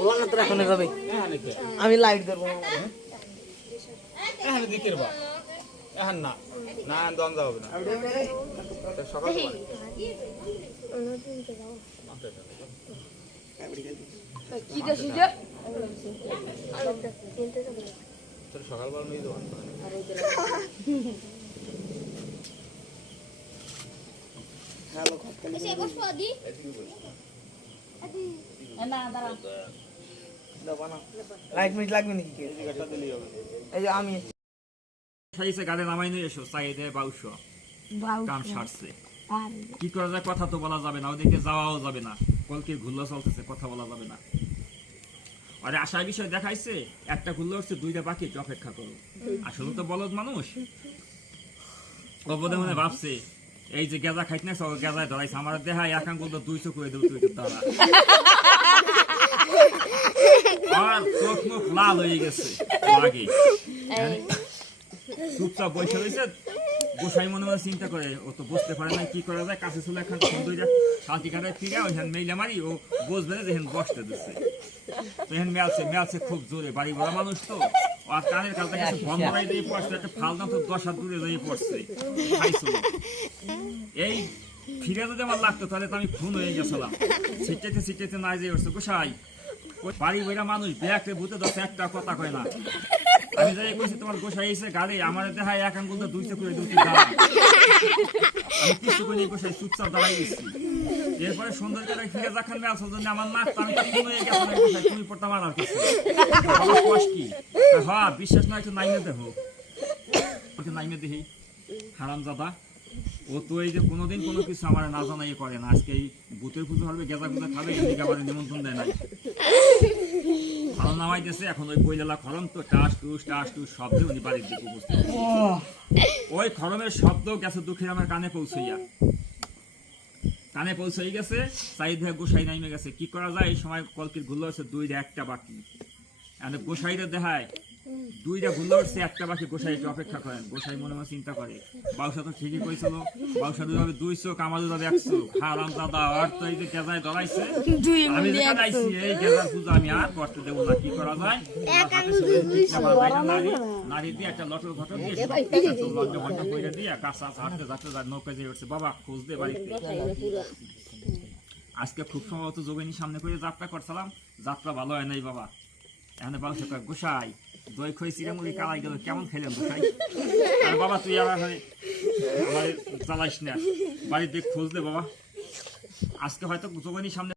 বলা না তোর এখন যাবে আমি লাইট দেবো এখন দিকের বা এখন না না দম যাও না সকাল সকালবেলা নিয়ে দেবো লাইট মিট লাগবে নাকি এই যে আমি সাইছে গাড়ি নামাই নিয়ে এসো সাইডে বাউশো কাম সারছে কি করা যায় কথা তো বলা যাবে না ওদিকে যাওয়াও যাবে না কলকে ঘুরলো চলতেছে কথা বলা যাবে না আরে আশার বিষয় দেখাইছে একটা ঘুরলো হচ্ছে দুইটা বাকি অপেক্ষা করো আসলে তো বলদ মানুষ অবদে মনে ভাবছে এই যে গেজা খাইতে না সব গেজায় ধরাইছে আমার দেহায় এক আঙ্গুল তো 200 করে দেব তুই দাঁড়া আর চোখ মুখ লাল হয়ে গেছে লাগে চুপচাপ বসে রয়েছে গোসাই মনে মনে চিন্তা করে ও তো বুঝতে পারে না কি করা যায় কাছে চলে এখন সুন্দর শান্তি কাটায় ফিরে ওইখানে মেইলে মারি ও বসবে না যেখানে বসতে দিচ্ছে তো এখানে মেলছে খুব জোরে বাড়ি বড় মানুষ তো আর কানের কালটা কিছু বন্ধ করে দিয়ে পড়ছে একটা ফালনা তো 10 হাত দূরে দিয়ে পড়ছে এই ফিরে যদি আমার লাগতো তাহলে তো আমি খুন হয়ে গেছিলাম সিটেতে না যেয়ে উঠছে গোসাই বাড়ি বইরা মানুষ ব্যাগতে ভূতে দশে একটা কথা কয় না আমি যাই কইছি তোমার গোসাই এসে গাড়ি আমার দেখায় এক আঙ্গুল তো 200 করে দুটি দাঁড়া আমি কিছু করে গোসাই চুপচাপ দাঁড়াই গেছি এরপরে সুন্দর করে ফিরে যাখান মেল জন্য আমার নাক আমি তো খুন হয়ে গেছিলাম গোসাই তুমি পড়তাম আর কিছু কষ্ট কি হ্যাঁ বিশ্বাস না একটু নাইমে দেখো ওকে নাইমে দেখি হারামজাদা ও তো এই যে কোনোদিন কোনো কিছু আমার না জানাই করে না আজকে এই ভূতের পুজো হবে গেজা গুজা খাবে এদিকে আবার নিমন্ত্রণ দেয় নাই ভালো নামাইতেছে এখন ওই বইলা খরম তো টাস টুস শব্দে উনি বাড়ির দিকে উপস্থিত ওই খরমের শব্দ গেছে দুঃখের আমার কানে পৌঁছাই গেছে সাইড হয়ে গোসাই নাইমে গেছে কি করা যায় এই সময় কলকির ঘুরলো হচ্ছে 2 একটা বাকি গোসাইরে দেখায় 2টা ঘুরলো হচ্ছে একটা বাকি গোসাইকে অপেক্ষা করেন গোসাই মনে মনে চিন্তা করে বাউসা তো ঠিকই কইছিল বাউসা দুভাবে 200 কামাল দুভাবে 100 হারাম দাদা আর তো এই যে গেজায় ধরাইছে আমি যে কাটাইছি এই গেজার পূজা আমি আর করতে দেবো না কি করা যায় নারী দিয়ে একটা লটর ঘটর দিয়ে লজ্জা ভঞ্জ করে দিয়ে কাঁচা হাঁটতে নৌকা দিয়ে উঠছে বাবা খোঁজ দে বাড়িতে আজকে খুব সম্ভবত যোগিনী সামনে করে যাত্রা করছিলাম যাত্রা ভালো হয় নাই বাবা এখানে বাউসা কয় গোসাই দই খই চিড়ামুড়ি কালাই গেল কেমন খেলেন গোসাই আর বাবা তুই আমার জ্বালাইস না বাড়িতে খোঁজ দে বাবা আজকে হয়তো যোগিনীর সামনে